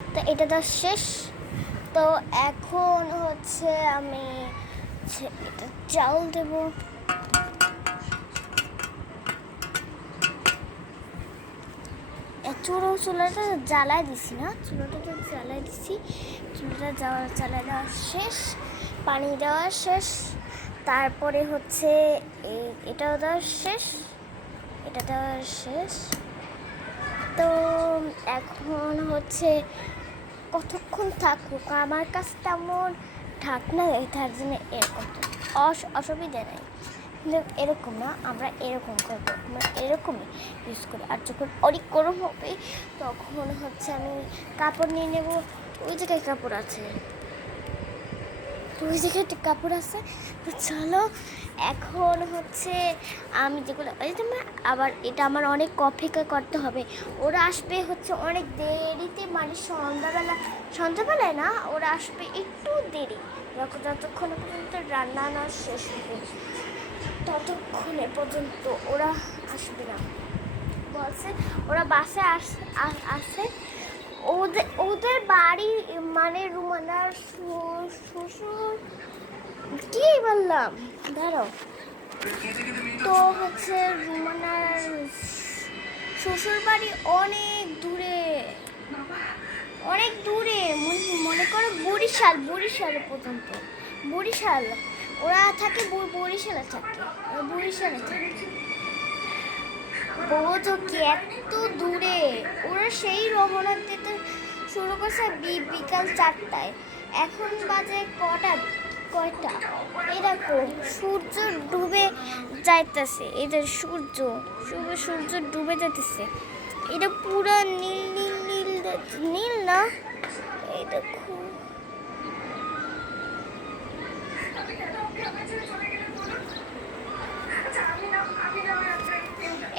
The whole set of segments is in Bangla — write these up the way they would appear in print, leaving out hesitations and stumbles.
তো এটা তো শেষ। তো এখন হচ্ছে আমি এটা চাল দেব। চুলাটা জ্বালায় দিছি না, চুলাটাকে জ্বালায় দিছি। চুলাটা জ্বালায় দেওয়া শেষ, পানি দেওয়া শেষ, তারপরে হচ্ছে এটাও দেওয়া শেষ, এটা দেওয়া শেষ। তো এখন হচ্ছে কতক্ষণ থাকুক, আমার কাছে তেমন ঢাকনা নেই, তার জন্য এরকম অসুবিধা নেই। কিন্তু এরকম না, আমরা এরকম করবো, আমরা এরকমই ইউজ করি। আর যখন অনেক গরম হবে তখন হচ্ছে আমি কাপড় নিয়ে নেব। ওই জায়গায় কাপড় আছে, ওই জায়গায় একটা কাপড় আছে। তো চলো এখন হচ্ছে আমি যেগুলো আবার এটা আমার অনেক অপেক্ষা করতে হবে। ওরা আসবে হচ্ছে অনেক দেরিতে, মানে সন্ধ্যাবেলায় না, ওরা আসবে একটু দেরি, যতক্ষণ পর্যন্ত রান্না না শেষ হবে ততক্ষণে পর্যন্ত ওরা আসবে না। বলছে ওরা বাসে আসে। ওদের বাড়ি মানে রুমানার শ্বশুর, কি বললাম দাঁড়াও, তো হচ্ছে রুমানার শ্বশুর বাড়ি অনেক দূরে, অনেক দূরে, মনে করো বরিশাল পর্যন্ত। বরিশাল ওরা থাকে, বরিশালে থাকে। বোঝো কি এত দূরে, ওরা সেই রওনা দিতে শুরু করছে বিকাল 4টায়। এখন বাজে কয়টা, এই দেখো সূর্য ডুবে যাইতেছে, এদের সূর্য ডুবে যাইতেছে। এটা পুরো নীল নীল নীল নীল না, এই দেখো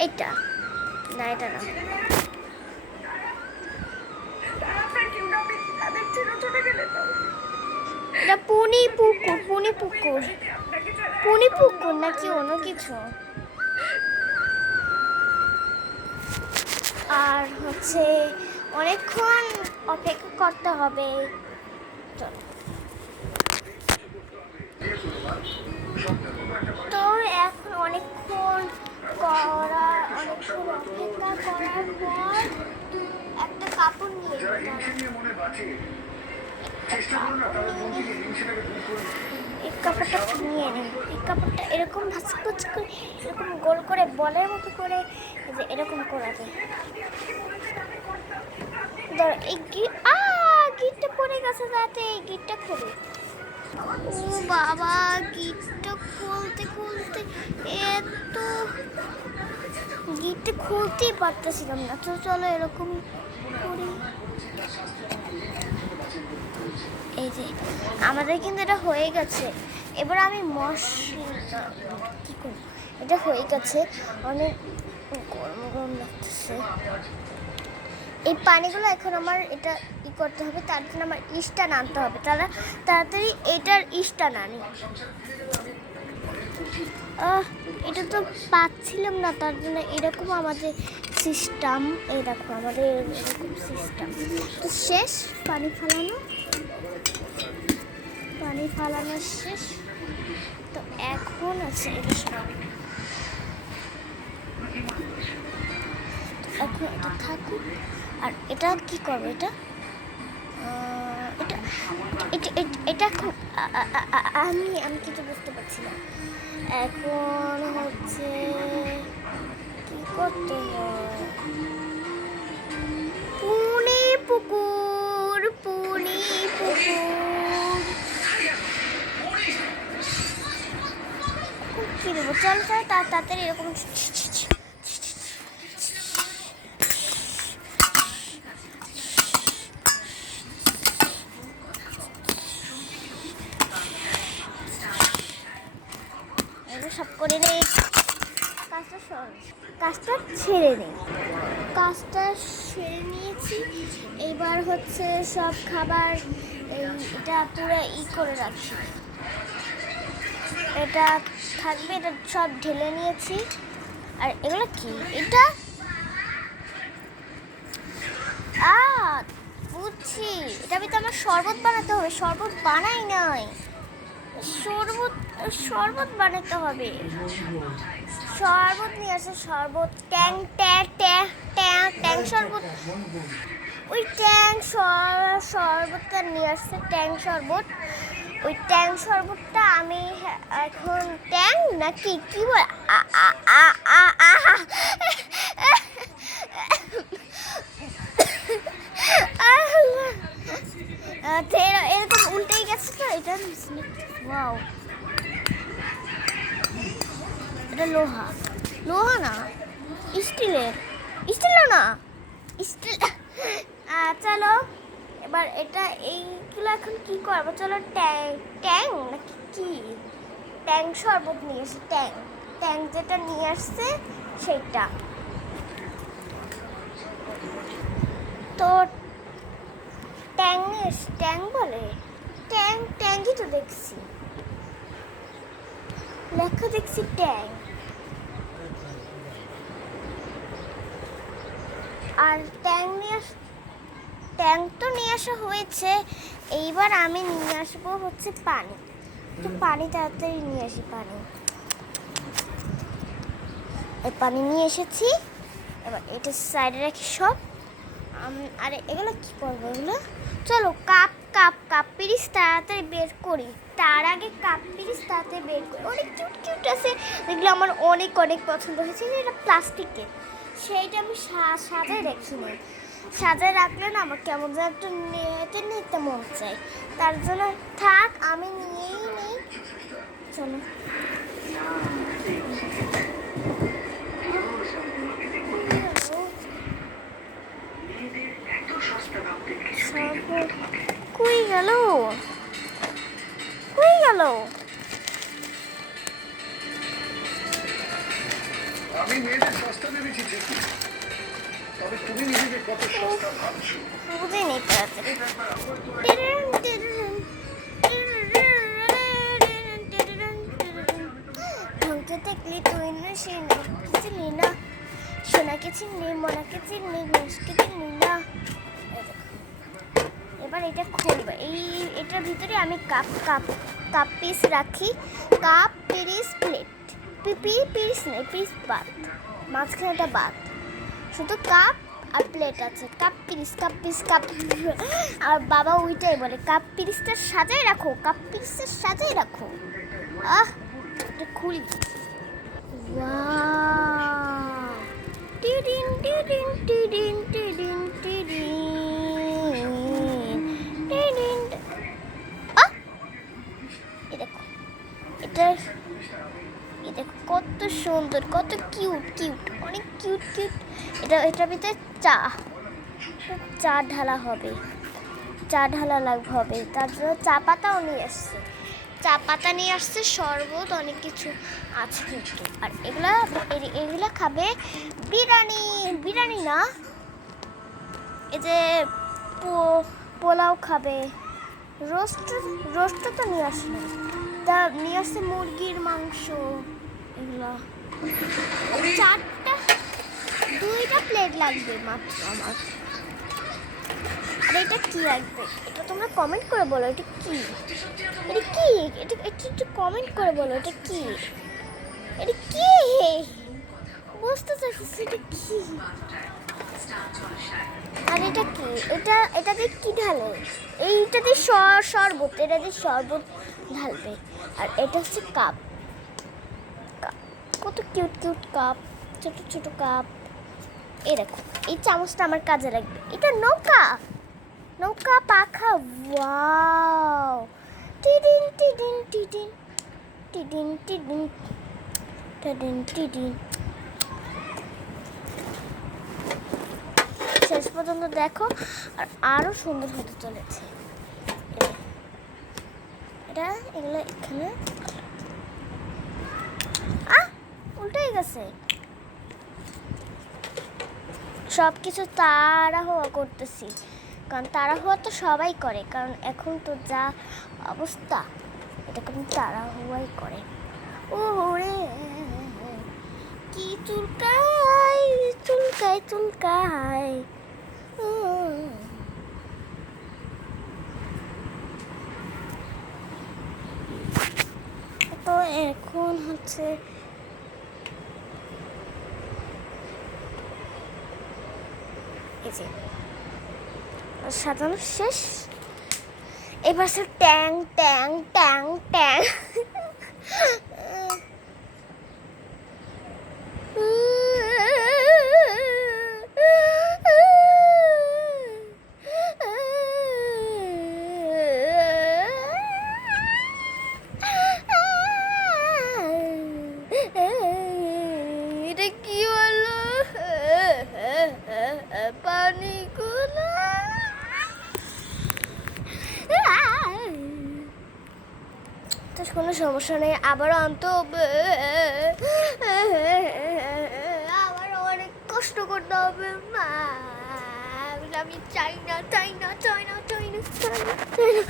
এটা না, এটা না, এটা পুনি পুকুর নাকি অন্য কিছু। আর হচ্ছে অনেকক্ষণ অপেক্ষা করতে হবে। তো এখন অনেকক্ষণ অপেক্ষা করার পর একটা কাপড় নিয়ে এই কাপড়টা নিয়ে নেব। এই কাপড়টা এরকম ভাঁজ করে, এরকম গোল করে বলের মতো করে এরকম করা যায়। ধর এই গিটটা পড়ে গেছে, যাতে এই গিটটা খুলি। ও বাবা, গিটটা খুলতে এত গিটটা খুলতেই পারতেছিলাম না। তো চলো এরকম করি। এই যে আমাদের কিন্তু এটা হয়ে গেছে। এবার আমি মশলা কি করি, এটা হয়ে গেছে, অনেক গরম লাগতেছে। এই পানিগুলো এখন আমার এটা করতে হবে, তার জন্য আমার ইস্টান আনতে হবে। তাড়াতাড়ি এটার ইস্টান আনি। এটা তো পাচ্ছিলাম না, তার জন্য এরকম আমাদের সিস্টেম। এই দেখো আমাদের এরকম সিস্টেম। তো শেষ, পানি ফালানো শেষ। তো এখন আছে এখন এটা থাকুক। আর এটা কি করবো, এটা খুব আমি কিছু বুঝতে পারছি না। এখন হচ্ছে কি করতে হয়, পুনি পুকুর কি দেবো, চল তাড়াতাড়ি এরকম সব করে নেই। কাজটা ছেড়ে নিয়েছি। এবার হচ্ছে সব খাবার এটা পুরো করে রাখছি। এটা থাকবে, এটা সব ঢেলে নিয়েছি। আর এগুলো কি, এটা বানাচ্ছি। এটা তো আমার শরবত বানাতে হবে, শরবত বানাই নাই। শরবত শরবত বানাতে হবে। শরবত নিয়ে আসে, শরবত ট্যাং ট্যাং ট্যাং ট্যাং ট্যাং শরবত। ওই ট্যাং শরবতটা নিয়ে আসছে, ট্যাং শরবত। ওই ট্যাং শরবতটা আমি এখন ট্যাং নাকি কি বলে এরকম উল্টেই গেছে তো। এটা ওয়াও, এটা লোহা, লোহা না স্টিলের, স্টিলও না স্টিল। চলো এবার এটা এইগুলো এখন কি করবো, চলো ট্যাং ট্যাং নাকি কি ট্যাং শরবত নিয়ে এসে, ট্যাং ট্যাং যেটা নিয়ে আসছে সেইটা। তো ট্যাং নিয়ে ট্যাং বলে, ট্যাং ট্যাংই তো দেখছি, লেখা দেখছি ট্যাং। আর ট্যাং তো নিয়ে আসা হয়েছে। এইবার আমি নিয়ে আসবো হচ্ছে পানি। তো পানি তাড়াতাড়ি নিয়ে আসি, পানি। এই পানি নিয়ে এসেছি। এবার এটা সাইডে রাখি সব। আর এগুলো কি করবো, এগুলো চলো কাপ কাপ কাপ পিরিচ তাড়াতাড়ি বের করি। তার আগে কাপ পিরিচ তাড়াতাড়ি বের করি। অনেক কিউট কিউট আছে, এগুলো আমার অনেক অনেক পছন্দ হয়েছে। এটা প্লাস্টিকের, সেইটা আমি সাজায় রাখি না। সাজায় রাখলে না আমার কেমন যেন একটা নিতে মন চাই, তার জন্য থাক আমি নিয়েই নেই। চলো কই গেল, কই গেল? আমি মেয়েদের সস্তা ভেবেছি ঠিকই, তবে তুমি নিজেকে কত সস্তা ভাবছো বুঝে নেই তাড়াতাড়ি। ঢুকতে দেখলি তুই না সে চিনি না, সোনাকে চিনি, মনাকে চিনি, ঘোষকে চিনি না। এবার এটা খুলবো। এটার ভিতরে আমি কাপ কাপ কাপ পিস রাখি, কাপ পিরিচ প্লেট, পিরিচ নেই, পিরিচ বাদ, মাঝখানেটা বাদ, শুধু কাপ আর প্লেট আছে। কাপ পিরিচ, কাপ পিরিচ, কাপ। আর বাবা ওইটাই বলে কাপ পিরিচটা সাজাই রাখো, কাপ পিরিচটা সাজাই রাখো। এটা খুলি। ওয়াও, টিডিন টিডিন টিডিন টিডিন টিডিন টিডিন। দেখো এটা, দেখো কত সুন্দর, কত কিউট কিউট, অনেক কিউট কিউট। এটার ভিতরে চা ঢালা হবে, চা ঢালা হবে। তার জন্য চা পাতাও নিয়ে আসছে, চা পাতা নিয়ে আসছে, শরবত, অনেক কিছু আছে কিন্তু। আর এগুলা খাবে বিরিয়ানি, বিরিয়ানি না, এই যে পোলাও খাবে। রোস্ট তো নিয়ে আসলো, তা নিয়ে আসছে মুরগির মাংস। এগুলো দুইটা প্লেট লাগবে মাত্র আমার। আর এটা কি লাগবে, এটা তোমরা কমেন্ট করে বলো। এটা কি, এটা কি, এটা একটু কমেন্ট করে বলো। এটা কি, এটা কি বুঝতে চাইছিস, এটা কি? আর এটা কি, এটা দিয়ে কি ঢালে? এইটা দিয়ে শরবত, এটা দিয়ে শরবত ঢালবে। আর এটা হচ্ছে কাপ, কত কিউট কিউট কাপ, ছোট ছোট কাপ। এই দেখো, এই চামচটা আমার কাজে লাগবে। এটা নৌকা, নৌকা পাখা। ওয়াও, টিডিন টিডিন টিডিন টিডিন টিডিন টিডিন টিডিন। শেষ পর্যন্ত দেখো, আর আরো সুন্দর হতে চলেছে। এটা এগুলো এখানে উল্টেই গেছে। সব কিছু তাড়াহুড়া করতেছি, কারণ তাড়াহুড়া তো সবাই করে, কারণ এখন তো যা অবস্থা, এটা কিন্তু তাড়াহুড়াই করে। ওরে কি চুলকায় চুলকায় চুলকায়, এখন হচ্ছে এই যে সাজানো শেষ। এবার সে ট্যাং ট্যাং ট্যাং ট্যাং এটা কি হলো? পানি তো কোনো সমস্যা নেই, আবারও আনতে হবে, আবার অনেক কষ্ট করতে হবে। মা আমি চাই না চাই না চাই না চাই না চাই না চাই না।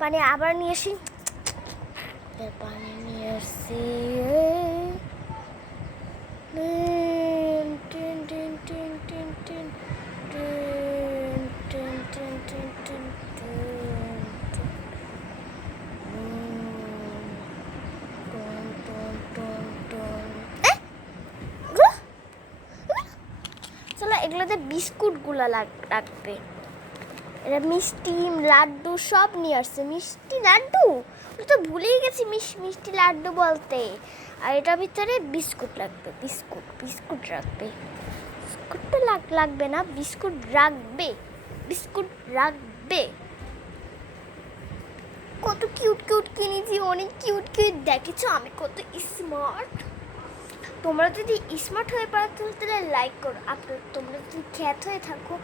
পানি আবার নিয়ে আসি, পানি নিয়ে আসছি। টিন টিন টিন টিন টিন টিন টিন টিন টিন টিন চলো এগুলোতে বিস্কুটগুলো লাগবে। এটা মিষ্টি লাড্ডু সব নিয়ে আসছে। মিষ্টি লাড্ডু তো ভুলেই গেছি, মিষ্টি লাড্ডু বলতে। আর এটার ভিতরে বিস্কুট লাগবে, বিস্কুট রাখবে। বিস্কুট তো লাগবে না, বিস্কুট রাখবে। কত কিউট কিনেছি, অনেক কিউট দেখেছো আমি কত স্মার্ট। তোমরা যদি স্মার্ট হয়ে পারো তাহলে লাইক করো। তোমরা যদি খ্যাত হয়ে থাকো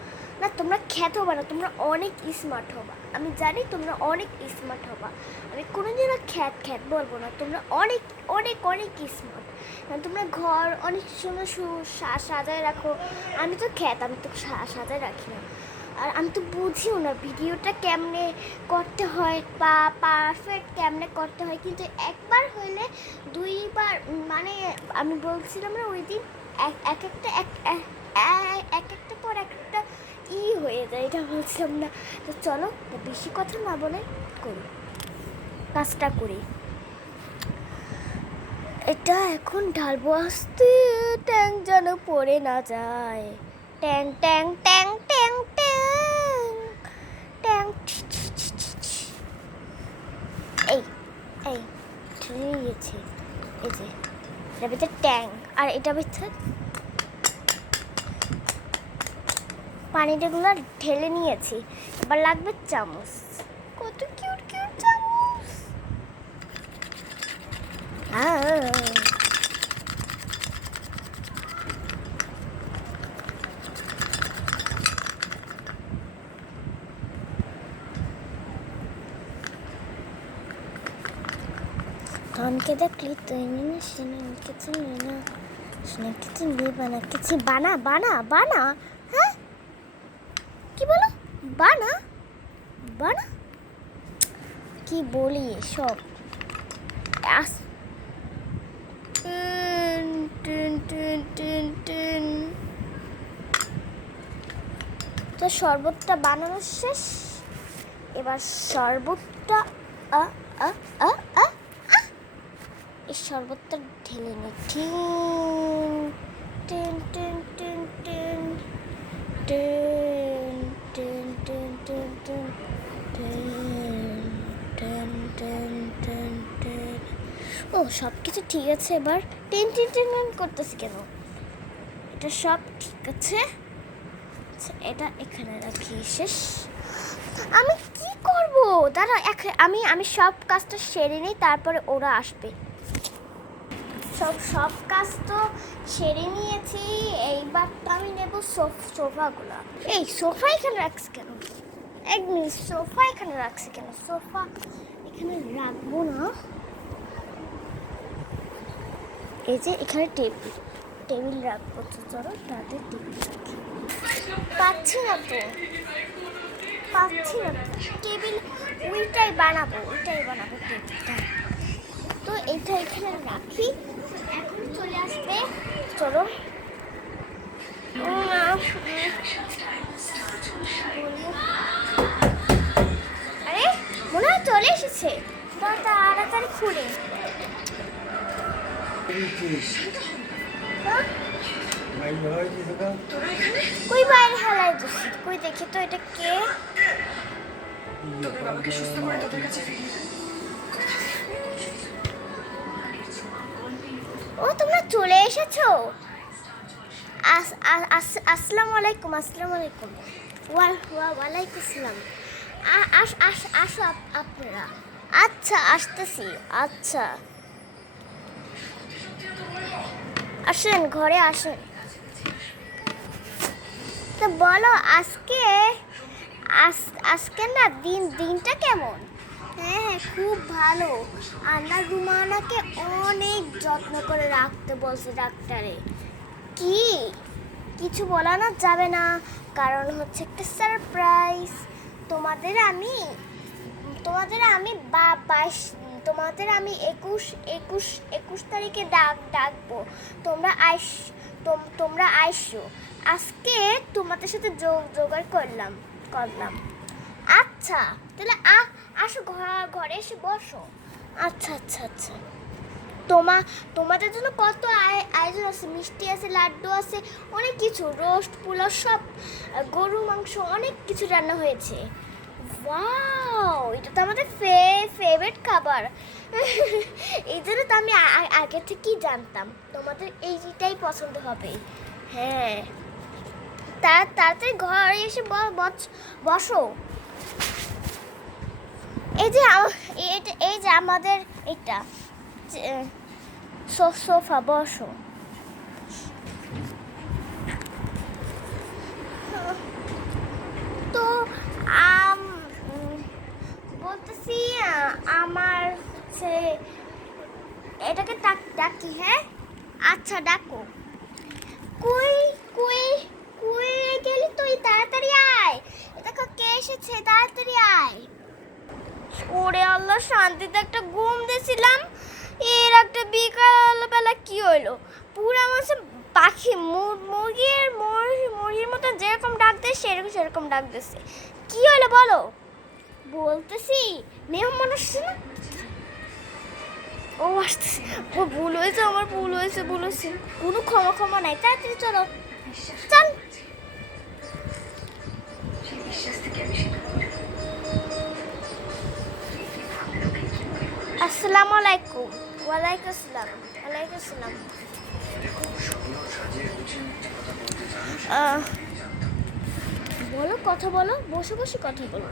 না, তোমরা খ্যাত হবা না, তোমরা অনেক স্মার্ট হবা। আমি জানি তোমরা অনেক স্মার্ট হবা। আমি কোনোদিনও খ্যাত বলবো না, তোমরা অনেক অনেক অনেক স্মার্ট। তোমরা ঘর অনেক সুন্দর সাজায় রাখো। আমি তো সাজায় রাখি না, আর আমি তো বুঝিও না ভিডিওটা কেমনে করতে হয় বা পারফেক্ট কেমনে করতে হয়। কিন্তু একবার হইলে দুইবার, মানে আমি বলছিলাম না ওই দিন, এক একটা পর একটা হয়ে যায়, এটা বলছিলাম না। তো চলো বেশি কথা না বলে কাজটা করি। এটা এখন ঢালবো আস্তে, ট্যাং যেন পড়ে না যায়। ট্যাং ট্যাং ট্যাং ট্যাং ট্যাং ট্যাং। এই গেছে, এই যে এটার ভিতরে ট্যাং, আর এটার ভিতরে পানিটাগুলো ঢেলে নিয়েছি। এবার লাগবে চামচ। কত কিউট চামচ। ধনকে দেখলি তুই কিছু বানা। হ্যাঁ কি বলো? বানা কি বলি সব। তো শরবতটা বানানো শেষ। এবার শরবতটা এই শরবতটা ঢেলে নি। টিন টিন টিন টিন টিন টিন টিন টিন টিন টিন টিন টিন টিন। ও সব কিছু ঠিক আছে। এবার টিন টিন টিন করতেছি কেন? এটা সব ঠিক আছে। এটা এখানে রাখি। শেষ। আমি কি করব? দাঁড়া, আমি সব কাজটা সেরে নিই, তারপরে ওরা আসবে। সব কাজ তো সেরে নিয়েছি। এইবার তো আমি নেব সোফাগুলো। এই সোফা এখানে রাখছি কেন? এক মিনিট, সোফা এখানে রাখছি কেন? সোফা এখানে রাখবো না। এই যে এখানে টেবিল রাখবো। তো চলো তাদের টেবিল রাখি। পাচ্ছি না তো টেবিল। ওইটাই বানাবো টেবিলটা। তো এটা এখানে রাখি। এখন চলে আসবে। চলো। আরে মনে হয় চলে এসেছে। তাড়াতাড়ি ফুলে হ্যাঁ? কই বাইরে হেলাই দিছি কই দেখি তো এটা কে ও তোমরা চলে এসেছো আসসালামু আলাইকুম আসসালামু আলাইকুম ওয়ালাইকুম আসসালাম আসো আপনারা আচ্ছা আসতেছি আচ্ছা আসেন ঘরে আসেন তো বলো আজকে না দিনটা কেমন হ্যাঁ খুব ভালো আন্না রুমানাকে অনেক যত্ন করে রাখতে বলছে ডাক্তারে কি কিছু বলানো যাবে না কারণ হচ্ছে একটা সারপ্রাইজ তোমাদের আমি 21 তারিখে ডাকবো তোমরা আইসো আজকে তোমাদের সাথে জোগাড় করলাম আচ্ছা তাহলে আসো ঘরে এসে বসো আচ্ছা আচ্ছা আচ্ছা তোমাদের জন্য কত আয়োজন আছে মিষ্টি আছে লাড্ডু আছে অনেক কিছু রোস্ট পোলাও সব গরু মাংস অনেক কিছু রান্না হয়েছে ওয়াও এটা তো আমাদের ফেভারিট খাবার এই জন্য তো আমি আগে থেকেই জানতাম তোমাদের এইটাই পছন্দ হবে হ্যাঁ তাড়াতাড়ি ঘরে এসে বসো এই যে আমাদের এটা সোফা বসো তো বলতেছি আমার এটাকে ডাকি হ্যাঁ আচ্ছা ডাকো কই কই কই গেলি তুই তাড়াতাড়ি আয় দেখো কে এসেছে তাড়াতাড়ি আয় ওরে আল্লাহ শান্তিতে একটা ঘুম দিয়েছিলাম এর একটা বিকালবেলা কি হইলো পুরা মাসে পাখি মুরগির মতন যেরকম ডাক দেয় সেরকম ডাক দিচ্ছে কি হলো বলো বলতেছি মেহমান আসছে না ও আসতেছে ও ভুল হয়েছে আমার ভুল হয়েছে কোনো ক্ষমা নাই তাড়াতাড়ি চলো চল আসসালামু আলাইকুম ওয়ালাইকুম আসসালাম বলো কথা বলো বসে কথা বলো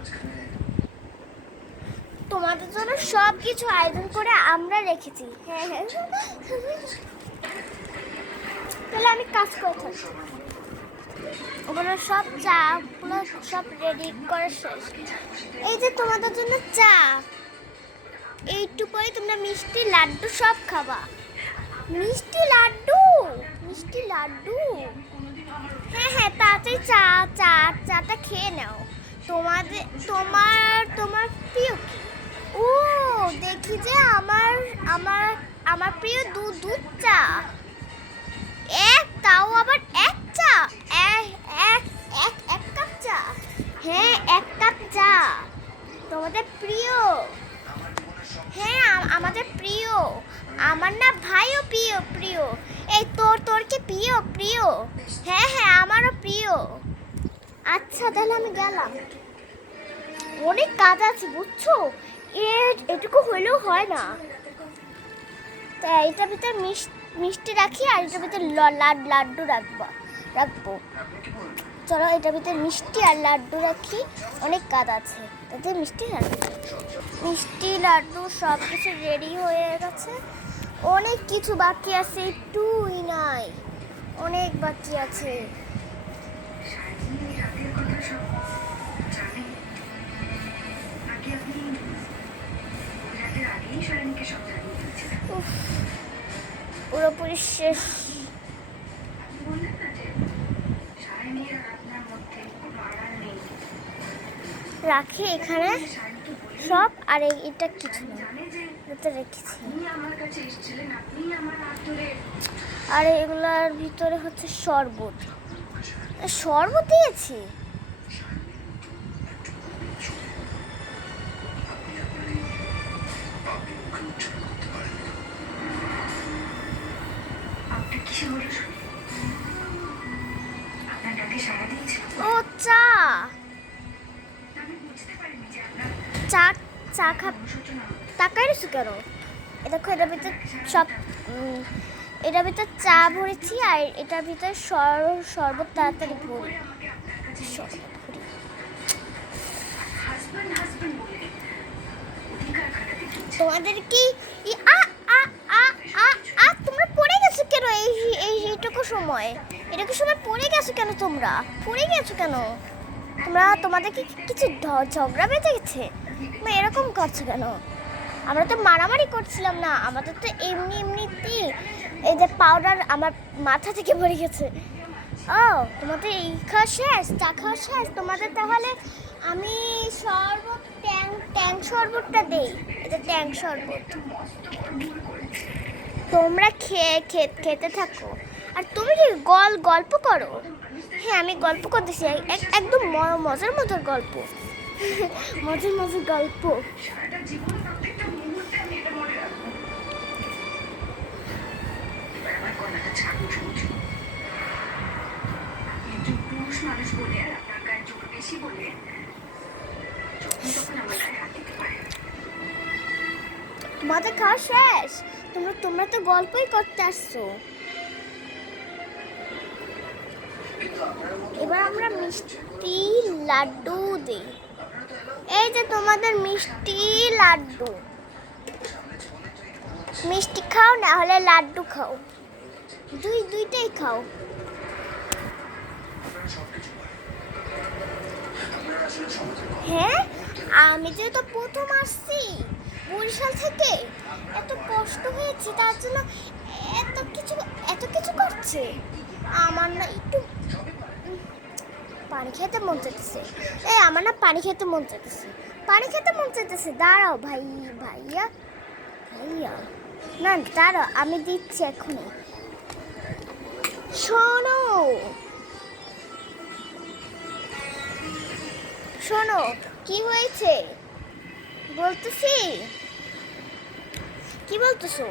তোমাদের জন্য সব কিছু আয়োজন করে আমরা রেখেছি হ্যাঁ তাহলে আমি কাজ করে থাকি ওগুলো সব চা সব রেডি করে শেষ এই যে তোমাদের জন্য চা এইটু পরে তোমরা মিষ্টি লাড্ডু সব খাবা মিষ্টি লাড্ডু হ্যাঁ তাড়াতাড়ি চাটা খেয়ে নাও তোমার প্রিয় কি ও দেখি যে আমার প্রিয় দুধ চা তাও আবার এক কাপ চা হ্যাঁ 1 কাপ চা তোমাদের প্রিয় হ্যাঁ আমাদের প্রিয় আমার না ভাইও প্রিয় এই তোর কি প্রিয় হ্যাঁ আমারও প্রিয় আচ্ছা তাহলে আমি গেলাম অনেক কাজ আছে বুঝছো এটুকু হইলেও হয় না তাই এটার ভিতরে মিষ্টি রাখি আর এটার ভিতরে লাড্ডু রাখবো চলো এটার ভিতরে মিষ্টি আর লাড্ডু রাখি অনেক কাজ আছে তাতে মিষ্টি লাড্ডু সব কিছু রেডি হয়ে গেছে অনেক কিছু বাকি আছে একটুই নাই অনেক বাকি আছে পুরোপুরি শেষ রাখি এখানে সব আর এটা কিছু না এটা রেখেছি আর এগুলার ভিতরে হচ্ছে শরবত দিয়েছি চা তাকাই রয়েছে কেন? এ দেখো এটার ভিতরে সব এটার ভিতরে চা ভরেছি আর এটার ভিতরে শরবত তাড়াতাড়ি ভরি। তোমাদের কি তোমরা পড়ে গেছো কেন এইটুকু সময়? এটুকু সময় পড়ে গেছো কেন? তোমরা পড়ে গেছো কেন? তোমাদের কি কিছু ঝগড়া বেঁধে গেছে? তোমরা এরকম করছো কেন? আমরা তো মারামারি করছিলাম না, আমাদের তো এমনিতেই এই যে পাউডার আমার মাথা থেকে পড়ে গেছে। ও তোমাদের এই খাওয়া শেষ, চা খাওয়া শেষ তোমাদের? তাহলে আমি শরবত ট্যাং শরবতটা দেই। এটা ট্যাং শরবত, তোমরা খেতে থাকো। আর তুমি কি গল্প করো? হ্যাঁ আমি গল্প করতেছি, একদম মজার গল্প। মজার গল্প। তোমাদের খাওয়া শেষ? তোমরা তো গল্পই করতে আসছো। এবার আমরা মিষ্টি লাড্ডু দিই। এই যে তোমাদের মিষ্টি লাড্ডু। মিষ্টি খাও না হলে লাড্ডু খাও, দুইটাই খাও। হ্যাঁ আমি যেহেতু প্রথম আসছি বরিশাল থেকে, এত কষ্ট হয়েছে তার জন্য এত কিছু করছে। আমার না একটু পানি খেতে মন চাইতেছে। আমার না পানি খেতে মন চাইতেছে। দাঁড়াও ভাইয়া না দাঁড়াও, আমি দিচ্ছি এখনই। শোনো কি হয়েছে বলতেছি। কি বলতেছো?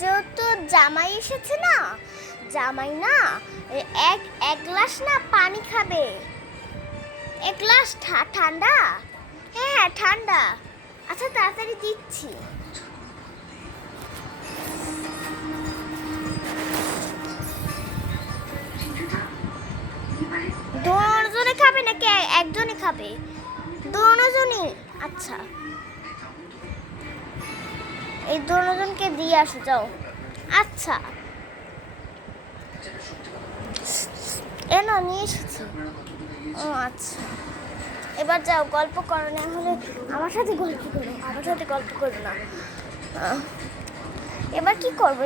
যেহেতু জামাই এসেছে না, জামাই না এক গ্লাস না পানি খাবে। এক গ্লাস ঠান্ডা? হ্যাঁ ঠান্ডা। আচ্ছা তাড়াতাড়ি দিচ্ছি। দুজনে খাবে নাকি একজনে খাবে? দুজনই। আচ্ছা এই দুজনকে দিয়ে আসো যাও। আচ্ছা নিয়ে এসেছি। ও আচ্ছা এবার যাও গল্প করো, না হলে আমার সাথে গল্প করো না। এবার কি করবো?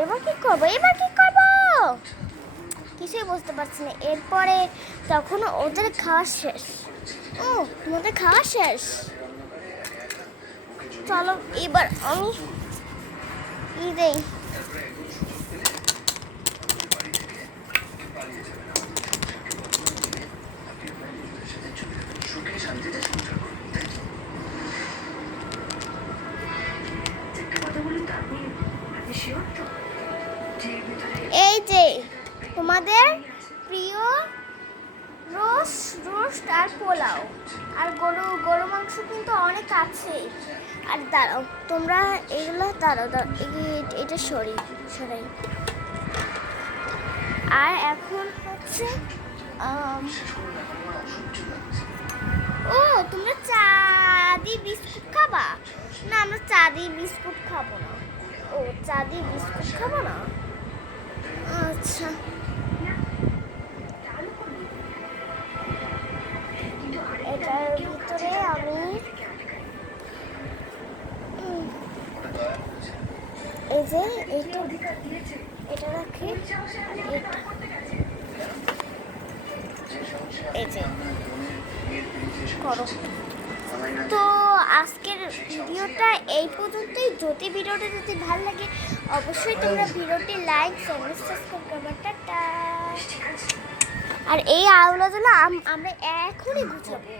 কিছুই বুঝতে পারছি না। এরপরে তখন ওদের খাওয়া শেষ। তোমাদের খাওয়া শেষ? চলো এবার আমি দেই। এই যে তোমাদের প্রিয় রোস্ট আর পোলাও আর গরু মাংস কিন্তু অনেক আছে। আর দাঁড়াও তোমরা এগুলো দাঁড়াও এটা সরাই। আর এখন হচ্ছে তোমরা চা দিয়ে বিস্কুট খাবা? না আমরা চা দিয়ে বিস্কুট খাবো না। চা দিয়ে বিস্কুট খাবো না? আচ্ছা এটার ভিতরে আমি এই যে এটা রাখি। এই যে করো। তো আজকের ভিডিওটা এই পর্যন্তই। ভিডিওটা যদি ভালো লাগে অবশ্যই তোমরা ভিডিওটি লাইক সাবস্ক্রাইব করবে। টাটা। আর এই আওলাগুলো আমরা এখনই গুছাবো।